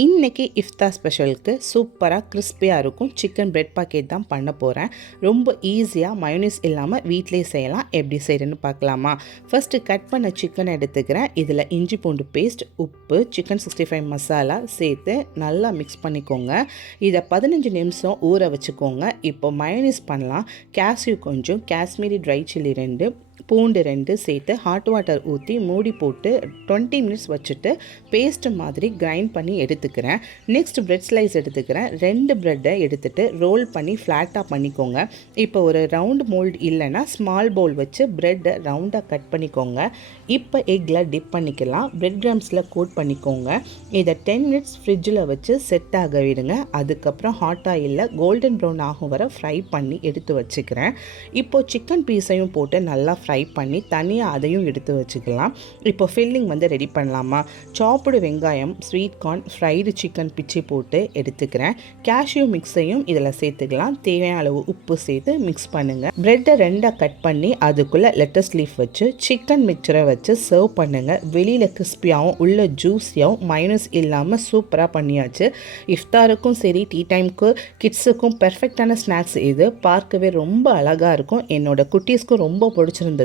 இன்றைக்கி இஃப்தார் ஸ்பெஷலுக்கு சூப்பராக கிறிஸ்பியாக இருக்கும் சிக்கன் பிரெட் பாக்கெட் தான் பண்ண போகிறேன். ரொம்ப ஈஸியாக மயோனீஸ் இல்லாமல் வீட்டிலே செய்யலாம். எப்படி செய்கிறேன்னு பார்க்கலாமா? ஃபஸ்ட்டு கட் பண்ண சிக்கன் எடுத்துக்கிறேன். இதில் இஞ்சி பூண்டு பேஸ்ட், உப்பு, சிக்கன் 65 மசாலா சேர்த்து நல்லா மிக்ஸ் பண்ணிக்கோங்க. இதை 15 நிமிஷம் ஊற வச்சுக்கோங்க. இப்போ மயோனீஸ் பண்ணலாம். கேஷ்யூ கொஞ்சம், காஷ்மீரி ட்ரை சில்லி 2, பூண்டு 2 சேர்த்து ஹாட் வாட்டர் ஊற்றி மூடி போட்டு 20 மினிட்ஸ் வச்சுட்டு பேஸ்ட் மாதிரி கிரைண்ட் பண்ணி எடுத்துக்கிறேன். நெக்ஸ்ட் பிரெட் ஸ்லைஸ் எடுத்துக்கிறேன். 2 ப்ரெட்டை எடுத்துகிட்டு ரோல் பண்ணி ஃப்ளாட்டாக பண்ணிக்கோங்க. இப்போ ஒரு ரவுண்ட் மோல்டு இல்லைன்னா ஸ்மால் பவுல் வச்சு ப்ரெட்டை ரவுண்டாக கட் பண்ணிக்கோங்க. இப்போ எக்கில் டிப் பண்ணிக்கலாம். பிரெட் கிரம்ஸில் கோட் பண்ணிக்கோங்க. இதை 10 மினிட்ஸ் ஃப்ரிட்ஜில் வச்சு செட் ஆக விடுங்க. அதுக்கப்புறம் ஹாட் ஆயிலில் கோல்டன் ப்ரௌன் ஆகும் வரை ஃப்ரை பண்ணி எடுத்து வச்சுக்கிறேன். இப்போது சிக்கன் பீஸையும் போட்டு நல்லா ஃப்ரை பண்ணி தனியாக அதையும் எடுத்து வச்சுக்கலாம். இப்போ ஃபில்லிங் ரெடி பண்ணலாமா? சாப்புடு வெங்காயம், ஸ்வீட் கார்ன், ஃப்ரைடு சிக்கன் பிச்சு போட்டு எடுத்துக்கிறேன். கேஷ்யூ மிக்ஸையும் இதில் சேர்த்துக்கலாம். தேவையான அளவு உப்பு சேர்த்து மிக்ஸ் பண்ணுங்கள். ப்ரெட்டை 2ஆக கட் பண்ணி அதுக்குள்ளே லெட்டஸ் லீஃப் வச்சு சிக்கன் மிக்சரை வச்சு சர்வ் பண்ணுங்கள். வெளியில் கிறிஸ்பியாகவும் உள்ள ஜூஸியாகவும் மைனஸ் இல்லாமல் சூப்பராக பண்ணியாச்சு. இஃப்தாருக்கும் சரி, டீ டைமுக்கு, கிட்ஸுக்கும் பெர்ஃபெக்டான ஸ்நாக்ஸ் இது. பார்க்கவே ரொம்ப அழகாக இருக்கும். என்னோட குட்டீஸ்க்கும் ரொம்ப பிடிச்சிருந்தது.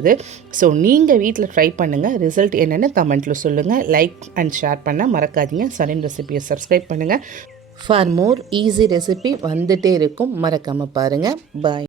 ஸோ நீங்கள் வீட்டில் ட்ரை பண்ணுங்கள். ரிசல்ட் என்னென்னு கமெண்ட்டில் சொல்லுங்கள். லைக் அண்ட் ஷேர் பண்ண மறக்காதீங்க. சரன் ரெசிபியை சப்ஸ்கிரைப் பண்ணுங்கள். ஃபார் மோர் ஈஸி ரெசிபி வந்துகிட்டே இருக்கும். மறக்காமல் பாருங்கள். பாய்.